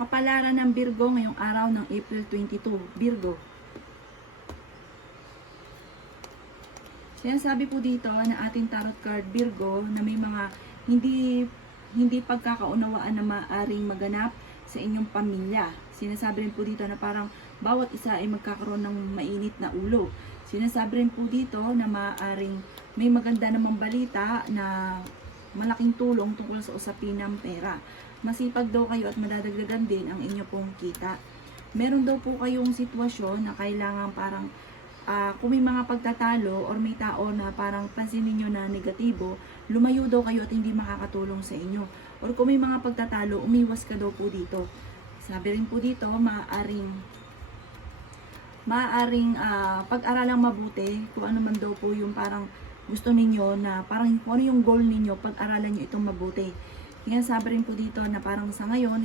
Kapalaran ng Virgo ngayong araw ng April 22. Virgo. Sinasabi po dito na ating tarot card Virgo na may mga hindi pagkakaunawaan na maaring maganap sa inyong pamilya. Sinasabi rin po dito na parang bawat isa ay magkakaroon ng mainit na ulo. Sinasabi rin po dito na maaring may maganda namang balita na malaking tulong tungkol sa usapin ng pera. Masipag daw kayo at madadagdagan din ang inyo pong kita. Meron daw po kayong sitwasyon na kailangan parang kung may mga pagtatalo or may tao na parang pansinin nyo na negatibo, lumayo daw kayo at hindi makakatulong sa inyo. Or kung may mga pagtatalo, umiwas ka daw po dito. Sabi rin po dito, maaaring pag-aralang mabuti kung ano man daw po yung parang gusto ninyo na parang kung ano yung goal ninyo, pag-aralan nyo itong mabuti. Kaya sabi rin po dito na parang sa ngayon,